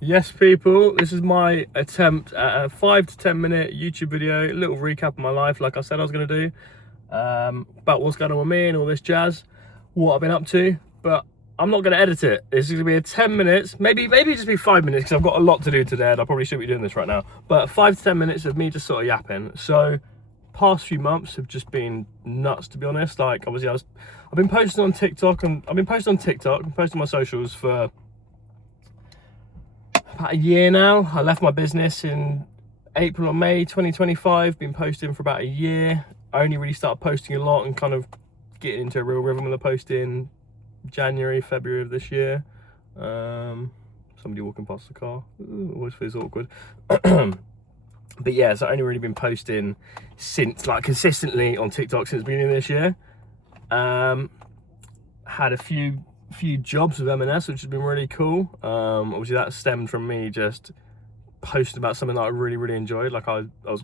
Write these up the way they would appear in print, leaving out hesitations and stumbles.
Yes, people, this is my attempt at a 5 to 10 minute YouTube video, a little recap of my life, like I said I was going to do, about what's going on with me and all this jazz, what I've been up to. But I'm not going to edit it. This is going to be a 10 minutes, maybe just be 5 minutes, because I've got a lot to do today and I probably shouldn't be doing this right now. But 5 to 10 minutes of me just sort of yapping. So, past few months have just been nuts, to be honest. Like, obviously, I've been posting on TikTok, and I've been posting on TikTok and posting my socials for about a year now. I left my business in April or May 2025, been posting for about a year. I only really started posting a lot and kind of getting into a real rhythm of the posting January, February of this year. Somebody walking past the car, ooh, always feels awkward. But yeah, so I've only really been posting since, like, consistently on TikTok since the beginning of this year. Had a few jobs with M&S, which has been really cool. Obviously that stemmed from me just posting about something that I really enjoyed. Like I was,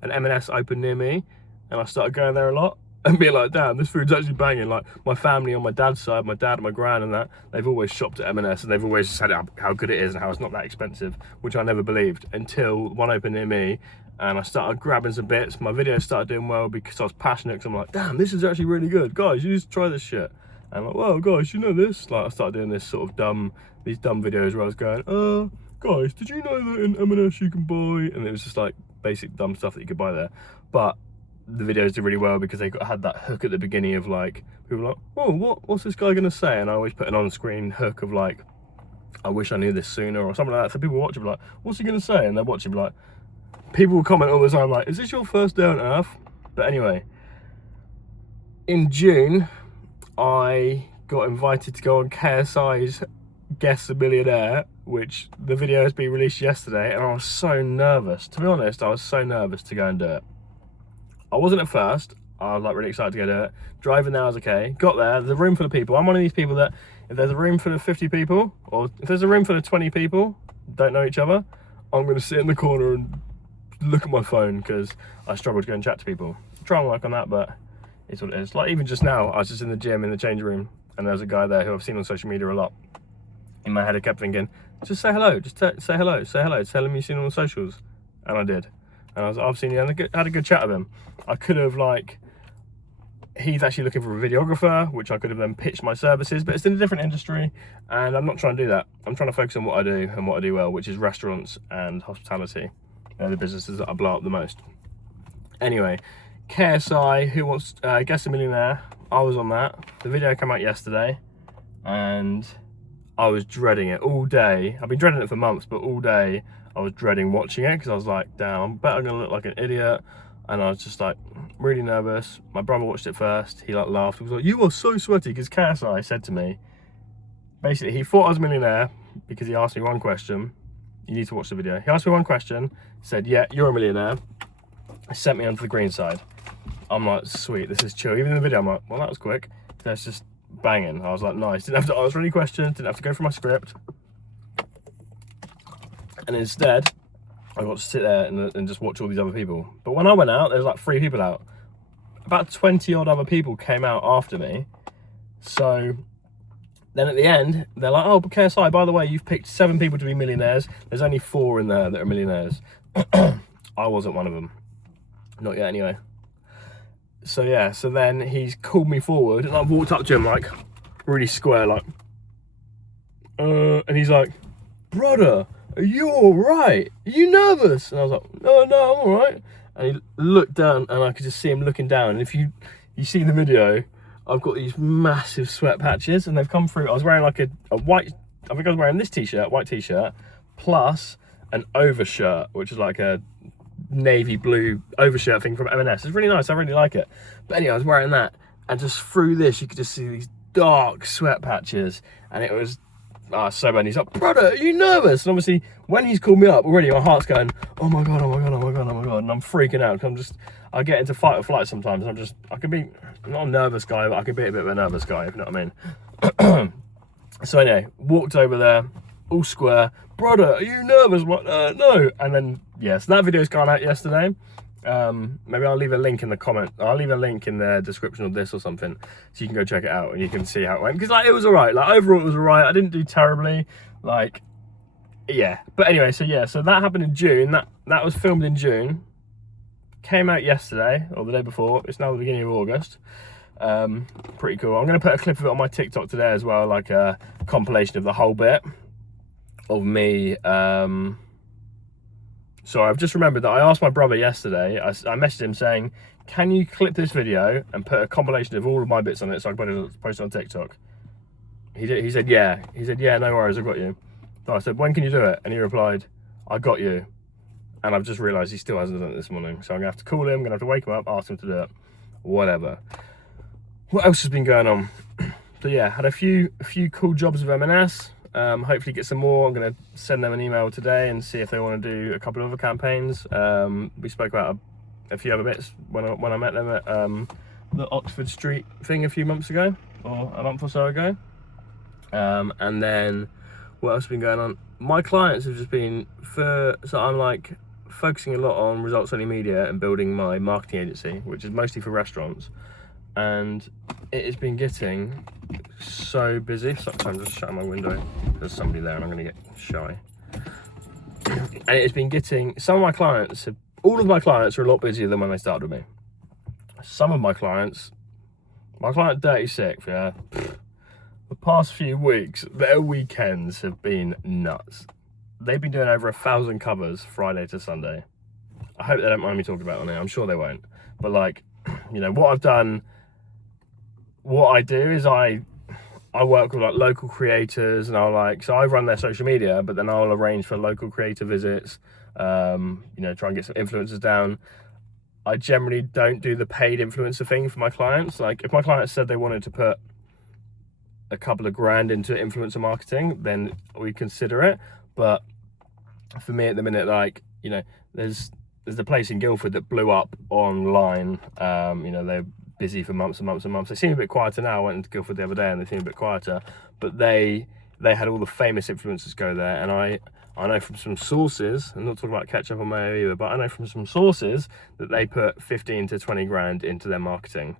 an M&S opened near me and I started going there a lot and being like, damn, this food's actually banging. Like, my family on my dad's side, my dad and my gran and that, they've always shopped at M&S and they've always said how good it is and how it's not that expensive, which I never believed until one opened near me. And I started grabbing some bits. My videos started doing well because I was passionate, because I'm like, damn, this is actually really good, guys, you just try this shit. And I'm like, well, guys, you know this? Like, I started doing this sort of these dumb videos where I was going, guys, did you know that in M&S you can buy? And it was just like basic dumb stuff that you could buy there. But the videos did really well because they had that hook at the beginning of, like, people were like, oh, what's this guy gonna say? And I always put an on-screen hook of, like, I wish I knew this sooner, or something like that. So people watch it, be like, what's he gonna say? And they're watching, be like, people will comment all the time, like, is this your first day on Earth? But anyway, in June, I got invited to go on KSI's Guess a Millionaire, which the video has been released yesterday, and I was so nervous. To be honest, I was so nervous to go and do it. I wasn't at first. I was like really excited to go do it. Driving there, I was okay. Got there, there's a room full of people. I'm one of these people that if there's a room full of 50 people, or if there's a room full of 20 people, don't know each other, I'm going to sit in the corner and look at my phone because I struggle to go and chat to people. Try and work on that, but it's what it is. Like, even just now, I was just in the gym in the change room and there's a guy there who I've seen on social media a lot. In my head I kept thinking, just say hello, just say hello, tell him you've seen him on socials. And I did. And I've seen you, and I had a good chat with him. I could have, like, he's actually looking for a videographer, which I could have then pitched my services, but it's in a different industry and I'm not trying to do that. I'm trying to focus on what I do and what I do well, which is restaurants and hospitality. They're the businesses that I blow up the most. Anyway, KSI, Who Wants Guess a Millionaire, I was on that. The video came out yesterday and I was dreading it all day. I've been dreading it for months, but all day I was dreading watching it because I was like, damn, I bet I'm gonna look like an idiot. And I was just like really nervous. My brother watched it first. He like laughed. He was like, you are so sweaty, because KSI said to me, basically he thought I was a millionaire because he asked me one question. You need to watch the video. He asked me one question, said, yeah, you're a millionaire. He sent me onto the green side. I'm like, sweet, this is chill. Even in the video, I'm like, well, that was quick. That's just banging. I was like, nice. Didn't have to answer any questions, didn't have to go through my script. And instead, I got to sit there and just watch all these other people. But when I went out, there was like 3 people out. About 20 odd other people came out after me. So then at the end, they're like, oh, but KSI, by the way, you've picked 7 people to be millionaires. There's only 4 in there that are millionaires. I wasn't one of them. Not yet, anyway. So yeah, so then he's called me forward and I walked up to him like really square, like, and he's like, brother, are you all right? Are you nervous? And I was like, no, I'm all right. And he looked down and I could just see him looking down. And if you see the video, I've got these massive sweat patches and they've come through. I was wearing like a white, I think I was wearing this t-shirt, white t-shirt, plus an overshirt, which is like a navy blue overshirt thing from M&S. It's really nice, I really like it. But anyway, I was wearing that, and just through this you could just see these dark sweat patches, and it was so bad. And he's like, brother, are you nervous? And obviously when he's called me up already, my heart's going, oh my god, and I'm freaking out because I get into fight or flight sometimes. I can be, I'm not a nervous guy, but I can be a bit of a nervous guy, if you know what I mean. So anyway, walked over there, all square, brother, are you nervous? What? No. And then, yes, that video's gone out yesterday. Maybe I'll leave a link in the comment. I'll leave a link in the description of this or something, so you can go check it out and you can see how it went. Because like, it was alright. Like, overall it was alright. I didn't do terribly. Like, yeah. But anyway, so yeah, so that happened in June. That was filmed in June. Came out yesterday or the day before. It's now the beginning of August. Pretty cool. I'm going to put a clip of it on my TikTok today as well, like a compilation of the whole bit of me. So I've just remembered that I asked my brother yesterday. I messaged him saying, can you clip this video and put a compilation of all of my bits on it so I can post it on TikTok? He said, yeah. He said, yeah, no worries, I've got you. So I said, when can you do it? And he replied, I got you. And I've just realised he still hasn't done it this morning. So I'm going to have to call him, I'm going to have to wake him up, ask him to do it. Whatever. What else has been going on? So yeah, had a few cool jobs with M&S. Hopefully get some more. I'm going to send them an email today and see if they want to do a couple of other campaigns. We spoke about a few other bits when I met them at the Oxford Street thing a few months ago, or a month or so ago. And then what else has been going on? My clients have just been so I'm like focusing a lot on results only media and building my marketing agency, which is mostly for restaurants. And it has been getting so busy. So I'm just shutting my window. There's somebody there and I'm going to get shy. And it has been getting, all of my clients are a lot busier than when they started with me. Some of my client 36, yeah, the past few weeks, their weekends have been nuts. They've been doing over 1,000 covers Friday to Sunday. I hope they don't mind me talking about it on it. I'm sure they won't. But like, you know, what I do is I work with like local creators, and so I run their social media, but then I'll arrange for local creator visits, you know, try and get some influencers down. I generally don't do the paid influencer thing for my clients. Like if my clients said they wanted to put a couple of grand into influencer marketing, then we consider it. But for me at the minute, like, you know, there's a place in Guildford that blew up online. You know, they're busy for months and months and months. They seem a bit quieter now. I went into Guildford the other day and they seem a bit quieter, but they had all the famous influencers go there. And I know from some sources, I'm not talking about ketchup or mayo either, but I know from some sources that they put 15 to 20 grand into their marketing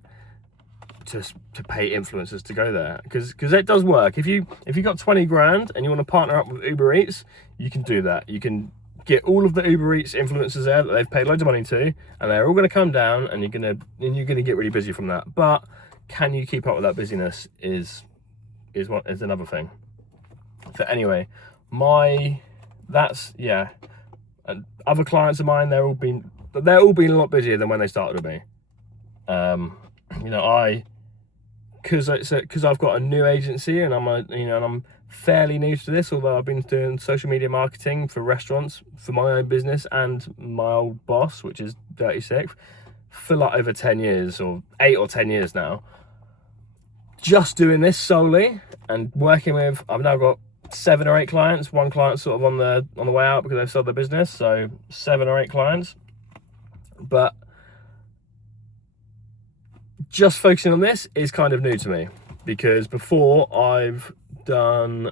to pay influencers to go there, because it does work. If you got 20 grand and you want to partner up with Uber Eats, you can do that. You can get all of the Uber Eats influencers there that they've paid loads of money to, and they're all going to come down, and you're going to get really busy from that. But can you keep up with that busyness is another thing. So anyway, and other clients of mine, they're all been a lot busier than when they started with me. You know, because I've got a new agency and I'm fairly new to this, although I've been doing social media marketing for restaurants for my own business and my old boss, which is Dirty Sick, for like over 10 years or 8 or 10 years now. Just doing this solely and working with, I've now got 7 or 8 clients. One client sort of on the way out because they've sold their business, so 7 or 8 clients. But just focusing on this is kind of new to me, because before I've sort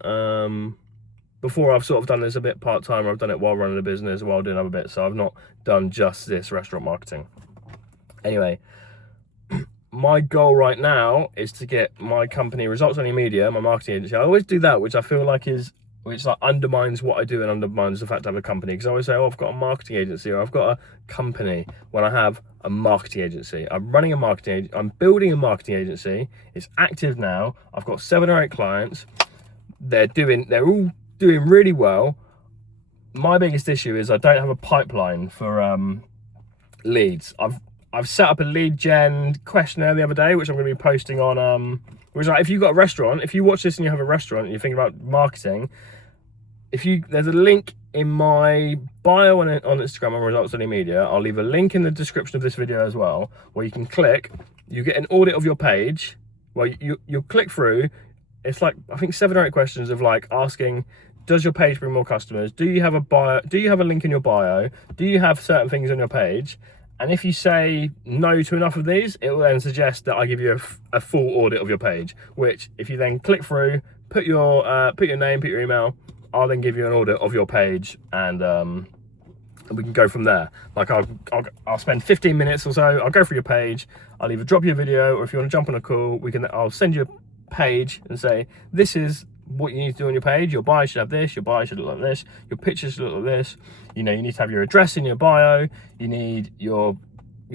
of done this a bit part-time, or I've done it while running a business, while doing other bits, so I've not done just this restaurant marketing. Anyway, my goal right now is to get my company, Results Only Media, my marketing agency. I always do that, which I feel like undermines what I do and undermines the fact I have a company, because I always say, oh, I've got a marketing agency, or I've got a company, when I have a marketing agency. I'm running a marketing agency. I'm building a marketing agency. It's active now. I've got 7 or 8 clients. They're all doing really well. My biggest issue is I don't have a pipeline for leads. I've set up a lead gen questionnaire the other day, which I'm going to be posting on, which, like, if you've got a restaurant, if you watch this and you have a restaurant and you're thinking about marketing, there's a link in my bio on Instagram on Results Only Media. I'll leave a link in the description of this video as well, where you can click, you get an audit of your page. Well, you'll click through. It's like, I think 7 or 8 questions of like asking, does your page bring more customers? Do you have a bio? Do you have a link in your bio? Do you have certain things on your page? And if you say no to enough of these, it will then suggest that I give you a full audit of your page, which if you then click through, put your name, put your email, I'll then give you an audit of your page, and we can go from there. Like I'll spend 15 minutes or so, I'll go through your page, I'll either drop you a video, or if you want to jump on a call, I'll send you a page and say, this is what you need to do on your page. Your bio should have this, your bio should look like this, your pictures should look like this. You know, you need to have your address in your bio, you need your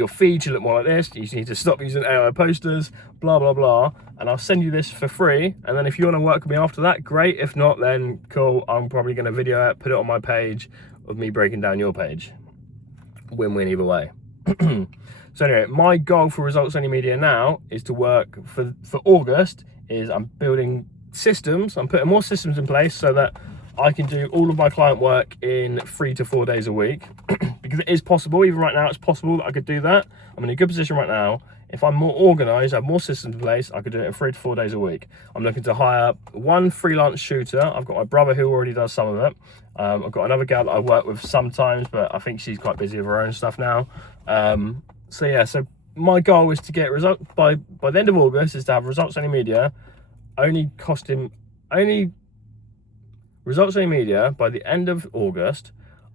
feed should look more like this, you need to stop using AI posters, blah, blah, blah. And I'll send you this for free. And then if you want to work with me after that, great. If not, then cool. I'm probably going to video it, put it on my page of me breaking down your page. Win-win either way. So anyway, my goal for Results Only Media now is to work for August is I'm building systems. I'm putting more systems in place so that I can do all of my client work in 3 to 4 days a week. Because it is possible, even right now, it's possible that I could do that. I'm in a good position right now. If I'm more organized, I have more systems in place, I could do it in 3 to 4 days a week. I'm looking to hire one freelance shooter. I've got my brother who already does some of it. I've got another gal that I work with sometimes, but I think she's quite busy with her own stuff now. So yeah, so my goal is to get results by the end of August is to have Results Only Media Results Only Media by the end of August.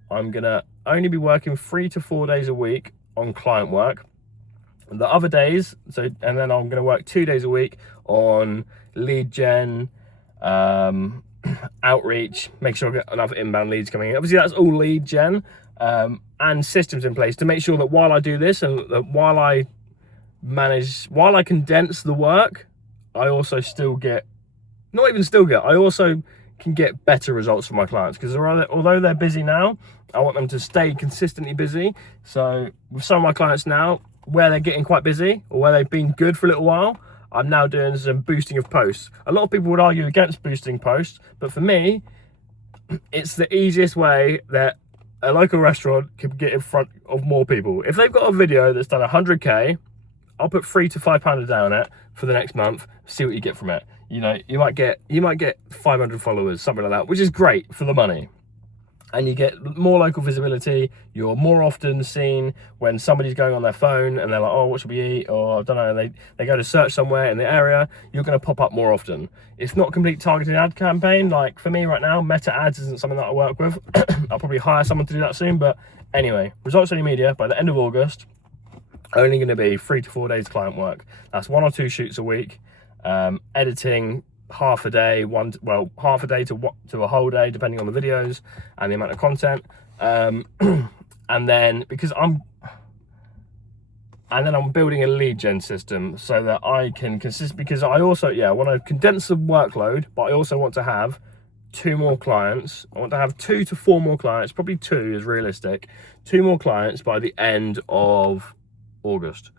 I'm gonna only be working 3 to 4 days a week on client work. The other days, and then I'm gonna work 2 days a week on lead gen, outreach, make sure I get enough inbound leads coming in. Obviously that's all lead gen, and systems in place to make sure that while I do this and that while I condense the work, I also I also can get better results for my clients, because although they're busy now, I want them to stay consistently busy. So with some of my clients now, where they're getting quite busy or where they've been good for a little while, I'm now doing some boosting of posts. A lot of people would argue against boosting posts, but for me, it's the easiest way that a local restaurant can get in front of more people. If they've got a video that's done 100K, I'll put £3 to £5 a day on it for the next month, see what you get from it. You know, you might get 500 followers, something like that, which is great for the money. And you get more local visibility. You're more often seen when somebody's going on their phone and they're like, oh, what should we eat? Or I don't know, they go to search somewhere in the area, you're gonna pop up more often. It's not a complete targeted ad campaign. Like for me right now, meta ads isn't something that I work with. I'll probably hire someone to do that soon. But anyway, Results Only Media by the end of August, only gonna be 3 to 4 days client work. That's 1 or 2 shoots a week, editing half a day, half a day to a whole day, depending on the videos and the amount of content. And then I'm building a lead gen system so that I can because I also, I want to condense the workload, but I also want to have 2 more clients. I want to have 2 to 4 more clients, probably 2 is realistic, 2 more clients by the end of August.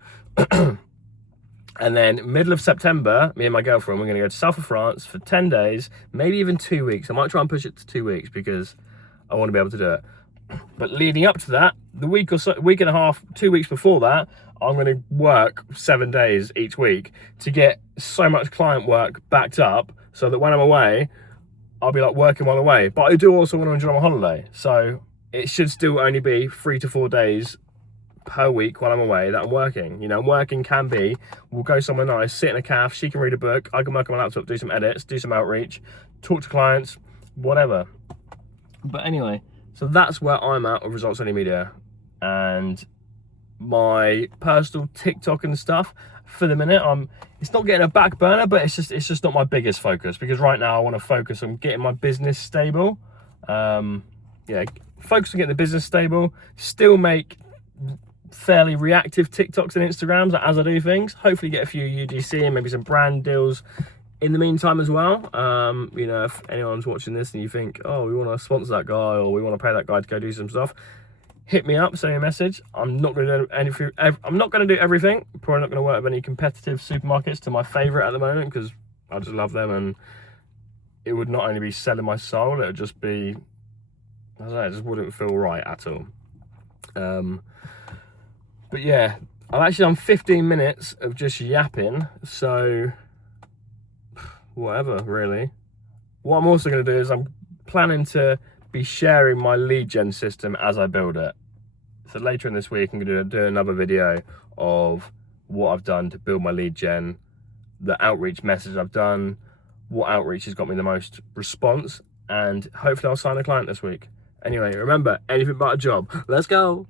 And then middle of September, me and my girlfriend, we're going to go to south of France for 10 days, maybe even 2 weeks. I might try and push it to 2 weeks because I want to be able to do it. But leading up to that, the week and a half, 2 weeks before that, I'm going to work 7 days each week to get so much client work backed up so that when I'm away, I'll be like working while away. But I do also want to enjoy my holiday. So it should still only be 3 to 4 days per week while I'm away that I'm working. You know, working can be, we'll go somewhere nice, sit in a cafe, she can read a book, I can work on my laptop, do some edits, do some outreach, talk to clients, whatever. But anyway, so that's where I'm at with Results Only Media. And my personal TikTok and stuff, for the minute, it's not getting a back burner, but it's just not my biggest focus, because right now I want to focus on getting my business stable. Focus on getting the business stable, still make fairly reactive TikToks and Instagrams as I do things, hopefully get a few UGC and maybe some brand deals in the meantime as well. You know, if anyone's watching this and you think, oh, we want to sponsor that guy or we want to pay that guy to go do some stuff, hit me up, send me a message. I'm not going to do anything. I'm not going to do everything. Probably not going to work with any competitive supermarkets to my favorite at the moment, because I just love them, and it would not only be selling my soul, it would just be, I don't know, it just wouldn't feel right at all. But yeah, I've actually done 15 minutes of just yapping, so whatever, really. What I'm also going to do is I'm planning to be sharing my lead gen system as I build it. So later in this week, I'm going to do another video of what I've done to build my lead gen, the outreach message I've done, what outreach has got me the most response, and hopefully I'll sign a client this week. Anyway, remember, anything but a job. Let's go.